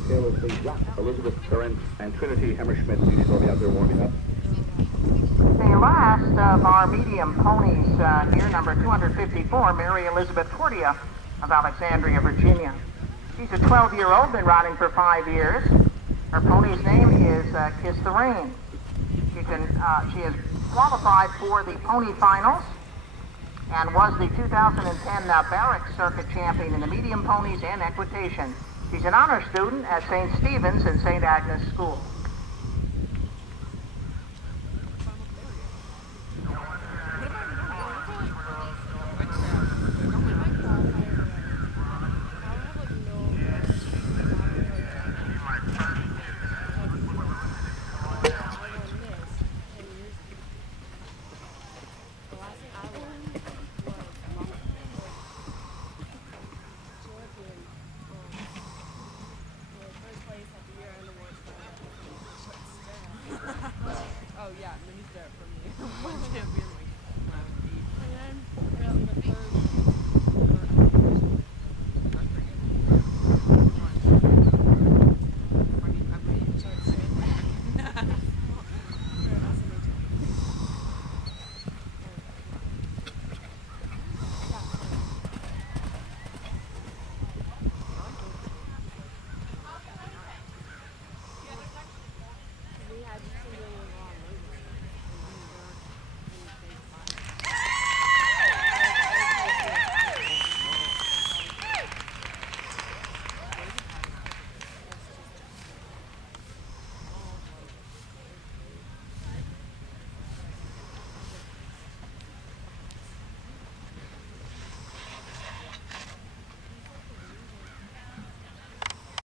Taylor, please. Yeah. Elizabeth Curran and Trinity Hammerschmidt. Ladies will be out there warming up. The last of our medium ponies here, number 254, Mary Elizabeth Portia of Alexandria, Virginia. She's a 12-year-old, been riding for 5 years. Her pony's name is Kiss the Rain. She is qualified for the pony finals and was the 2010 Barracks Circuit champion in the medium ponies and equitation. She's an honor student at St. Stephen's and St. Agnes School.